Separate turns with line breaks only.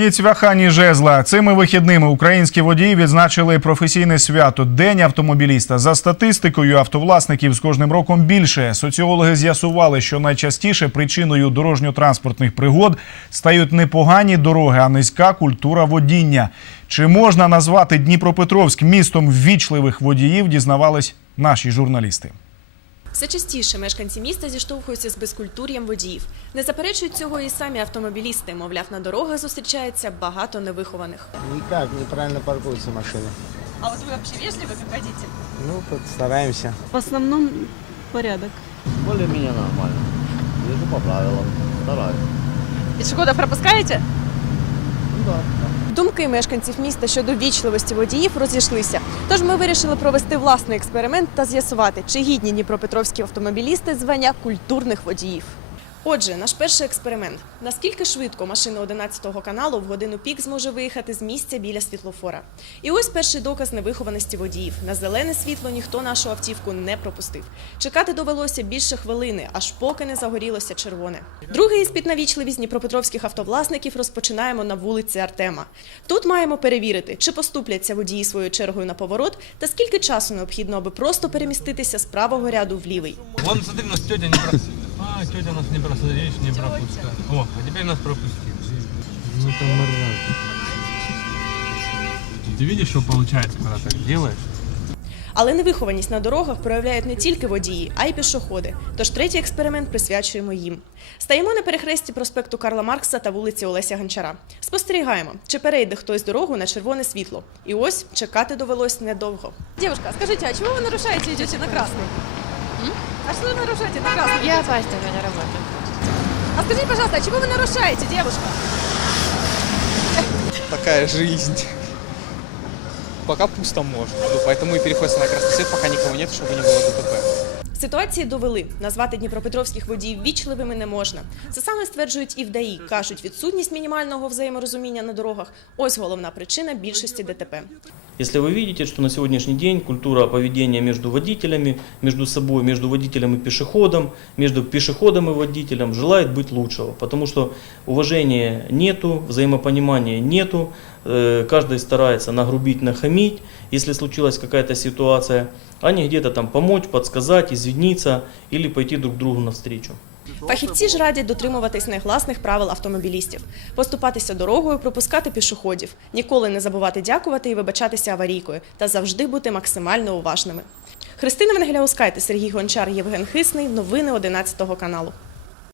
Ні цвяха, ні жезла. Цими вихідними українські водії відзначили професійне свято День автомобіліста. За статистикою автовласників з кожним роком більше. Соціологи з'ясували, що найчастіше причиною дорожньо-транспортних пригод стають не погані дороги, а низька культура водіння. Чи можна назвати Дніпропетровськ містом ввічливих водіїв? Дізнавались наші журналісти.
Все частіше мешканці міста зіштовхуються з безкультур'ям водіїв. Не заперечують цього і самі автомобілісти. Мовляв, на дорогах зустрічається багато невихованих.
Никак, неправильно паркуются машины.
А от ви взагалі вежливі, як водитель?
Ну, вот стараемся.
В основном порядок.
Более-менее нормально. Езжу по правилам, стараюсь.
Пішохода пропускаєте?
Ну да.
Думки мешканців міста щодо вічливості водіїв розійшлися. Тож ми вирішили провести власний експеримент та з'ясувати, чи гідні дніпропетровські автомобілісти звання культурних водіїв. Отже, наш перший експеримент: наскільки швидко машина 11-го каналу в годину пік зможе виїхати з місця біля світлофора? І ось перший доказ невихованості водіїв. На зелене світло ніхто нашу автівку не пропустив. Чекати довелося більше хвилини, аж поки не загорілося червоне. Другий іспит на вічливість дніпропетровських автовласників розпочинаємо на вулиці Артема. Тут маємо перевірити, чи поступляться водії своєю чергою на поворот, та скільки часу необхідно, аби просто переміститися з правого ряду в лівий.
Смотри, нас тетя не пропустила. А, тетя нас не видишь, не пропускает. О, а теперь нас пропустил. Ну это мразь. Ты видишь, что получается, когда так делаешь?
Але невихованість на дорогах проявляють не тільки водії, а й пішоходи. Тож третій експеримент присвячуємо їм. Стаємо на перехресті проспекту Карла Маркса та вулиці Олеся Гончара. Спостерігаємо, чи перейде хтось дорогу на червоне світло. І ось чекати довелось недовго. Девушка, скажіть, а чого ви нарушаєте, йдете на красний? А що ви нарушаєте на красный?
Я опаздываю на работу.
А скажіть, пожалуйста, а чего вы нарушаете, девушка?
такая жизнь. Пока пусто можно. Ну, Поэтому и переходится на красный свет, пока никого нет, чтобы не было ДТП.
Ситуації довели. Назвати дніпропетровських водіїв вічливими не можна. Це саме стверджують і в ДАІ. Кажуть, відсутність мінімального взаєморозуміння на дорогах – ось головна причина більшості ДТП.
Если вы видите, что на сегодняшний день культура поведения между водителями, между собой, между водителем и пешеходом, между пешеходом и водителем желает быть лучшего, потому что уважения нету, взаимопонимания нету, э, каждый старается нагрубить, нахамить, если случилась какая-то ситуация, а не где-то там помочь, подсказать, извиниться или пойти друг другу навстречу.
Фахівці ж радять дотримуватись негласних правил автомобілістів, поступатися дорогою, пропускати пішоходів, ніколи не забувати дякувати і вибачатися аварійкою та завжди бути максимально уважними. Христина Венгеляускайте, Сергій Гончар, Євген Хисний. Новини 11 каналу.